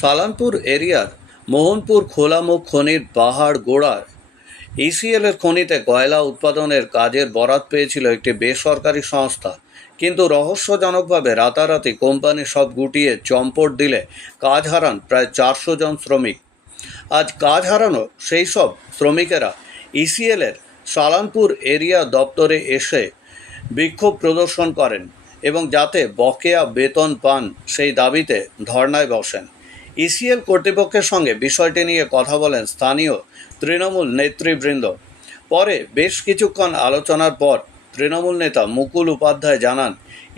সালানপুর এরিয়ার মোহনপুর খোলামুখ খনির পাহাড় গোড়ায় ইসিএল এর খনিতে কয়লা উৎপাদনের কাজের বরাত পেয়েছিল একটি বেসরকারি সংস্থা, কিন্তু রহস্যজনকভাবে রাতারাতি কোম্পানি সব গুটিয়ে চম্পট দিলে কাজ হারান প্রায় 400 জন শ্রমিক। আজ কাজ হারানো সেই সব শ্রমিকেরা ইসিএল এর সালানপুর এরিয়া দপ্তরে এসে বিক্ষোভ প্রদর্শন করেন এবং যাতে বকেয়া বেতন পান সেই দাবিতে ধর্নায় বসেন। ইসিএল কর্তৃপক্ষের সঙ্গে বিষয়টি নিয়ে কথা বলেন স্থানীয় তৃণমূল নেতৃবৃন্দ। পরে বেশ কিছুক্ষণ আলোচনার পর তৃণমূল নেতা মুকুল উপাধ্যায় জানান,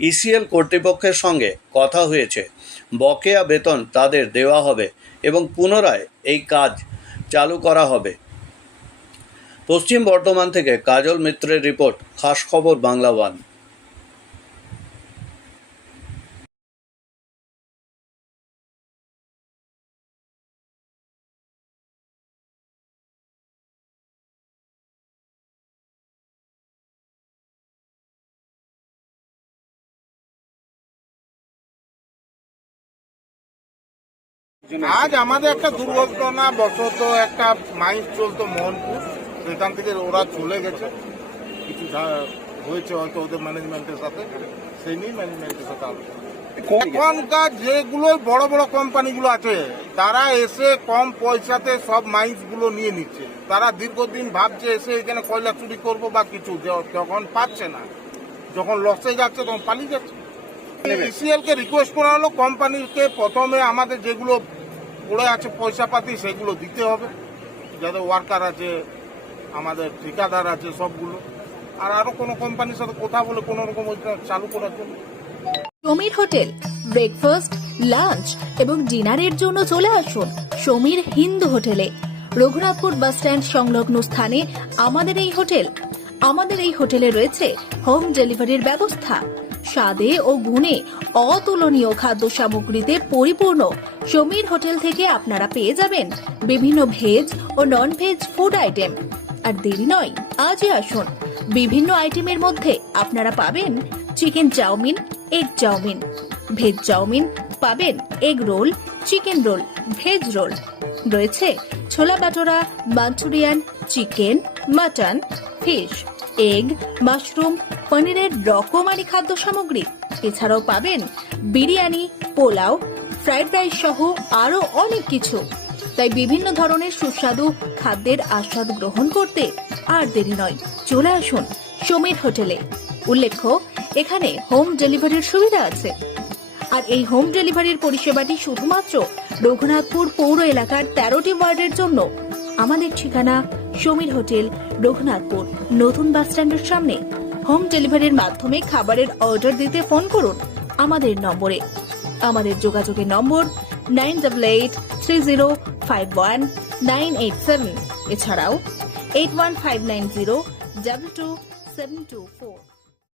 ইসিএল কর্তৃপক্ষের সঙ্গে কথা হয়েছে, বকেয়া বেতন তাদের দেওয়া হবে এবং পুনরায় এই কাজ চালু করা হবে। পশ্চিম বর্ধমান থেকে কাজল মিত্রের রিপোর্ট, খাস খবর বাংলা ওয়ান। আজ আমাদের একটা দুর্ঘটনা বশত একটা মাইন্স চলতো মোহনপুর, সেখান থেকে ওরা চলে গেছে, কিছু হয়েছে হয়তো ওদের ম্যানেজমেন্টের সাথে, সেই নিয়ে ম্যানেজমেন্টের সাথে আলোচনা। এখনকার যেগুলো বড় বড় কোম্পানিগুলো আছে তারা এসে কম পয়সাতে সব মাইন্স গুলো নিয়ে নিচ্ছে। তারা দীর্ঘদিন ভাবছে এসে এখানে কয়লা চুরি করবো বা কিছু, যখন পাচ্ছে না, যখন লসে যাচ্ছে তখন পালিয়ে যাচ্ছে। ইসিএল কে রিকোয়েস্ট করা হলো কোম্পানিকে প্রথমে আমাদের যেগুলো পড়ে আছে পয়সা পাতি সেগুলো দিতে হবে, যাদের ওয়ার্কার আছে, আমাদের ঠিকাদার আছে সবগুলো, আর আরো কোনো কোম্পানির সাথে কথা বলে কোনো রকম চালু করার জন্য। সমীর হোটেল ব্রেকফাস্ট, লাঞ্চ এবং ডিনারের জন্য চলে আসুন সমীর হিন্দু হোটেলে। রঘুনাথপুর বাস স্ট্যান্ড সংলগ্ন স্থানে আমাদের এই হোটেলে রয়েছে হোম ডেলিভারির ব্যবস্থা। স্বাদে ও গুণে অতুলনীয় খাদ্য সামগ্রীতে পরিপূর্ণ সমীর হোটেল থেকে আপনারা পেয়ে যাবেন বিভিন্ন ভেজ ও নন ভেজ ফুড আইটেম। আর দেরি নয়, আজই আসুন। বিভিন্ন আইটেমের মধ্যে আপনারা পাবেন chicken chowmein, egg chowmein, veg chowmein, পাবেন egg roll, chicken roll, veg roll, রয়েছে chola batura, manchurian, chicken, mutton, fish, egg, mushroom, পনিরের রকমারি খাদ্য সামগ্রী। এছাড়াও পাবেন বিরিয়ানি, পোলাও, ফ্রাইড রাইস সহ আরো অনেক কিছু। তাই বিভিন্ন ধরনের সুস্বাদু খাদ্যের আস্বাদ গ্রহণ করতে আর দেরি নয়, চলে আসুন সমীর হোটেলে। উল্লেখ্য, এখানে হোম ডেলিভারির সুবিধা আছে। আর এই হোম ডেলিভারির পরিষেবাটি শুধুমাত্র রঘুনাথপুর পৌর এলাকার 13টি ওয়ার্ডের জন্য। আমাদের ঠিকানা সমীর হোটেল, রঘুনাথপুর নতুন বাস স্ট্যান্ডের সামনে। হোম ডেলিভারির মাধ্যমে খাবারের অর্ডার দিতে ফোন করুন আমাদের নম্বরে। আমাদের যোগাযোগের নম্বর 9883051987, এছাড়াও 81590222724।